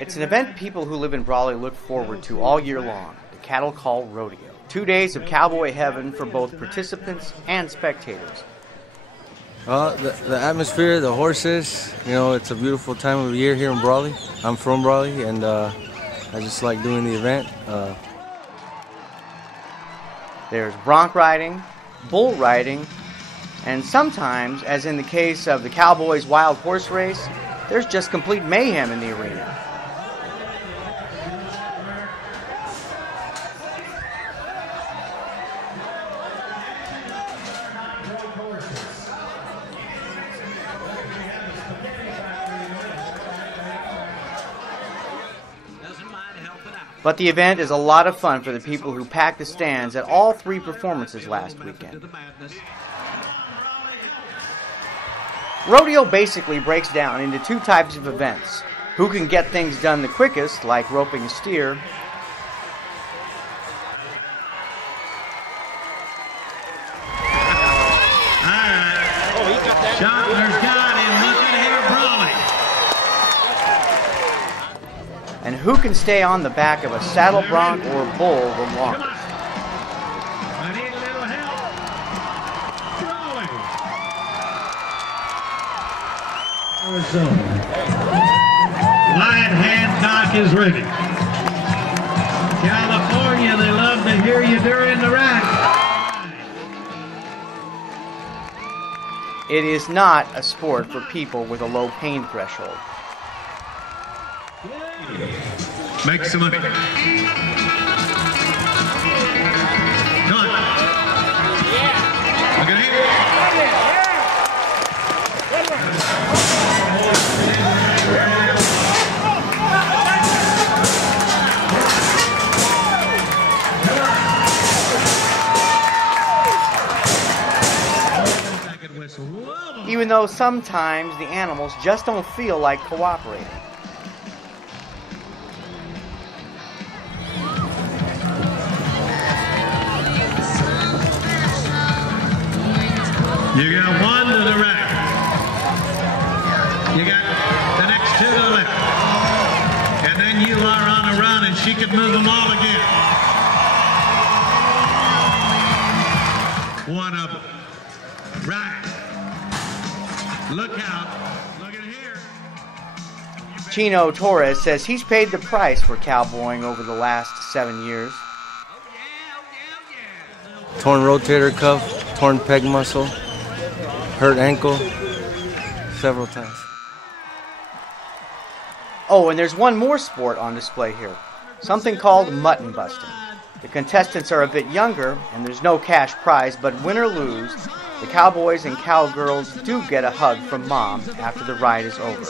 It's an event people who live in Brawley look forward to all year long, the Cattle Call Rodeo. 2 days of cowboy heaven for both participants and spectators. The atmosphere, the horses, it's a beautiful time of year here in Brawley. I'm from Brawley, and I just like doing the event. There's bronc riding, bull riding, and sometimes, as in the case of the Cowboys Wild Horse Race, there's just complete mayhem in the arena. But the event is a lot of fun for the people who packed the stands at all 3 performances last weekend. Rodeo basically breaks down into 2 types of events. Who can get things done the quickest, like roping a steer, and who can stay on the back of a saddle bronc or bull the longest. I need a little help. Wyatt Hancock is ready. California, they love to hear you during the ride. It is not a sport for people with a low pain threshold. Make some money. Come on. Look at him. Even though sometimes the animals just don't feel like cooperating. You got 1 to the right. You got the next 2 to the left. And then you are on a run and she could move them all again. 1 of them. Right. Look out. Look at here. Chino Torres says he's paid the price for cowboying over the last 7 years. Torn rotator cuff, torn pec muscle, hurt ankle several times. Oh, and there's one more sport on display here, something called mutton busting. The contestants are a bit younger, and there's no cash prize, but win or lose, the cowboys and cowgirls do get a hug from mom after the ride is over.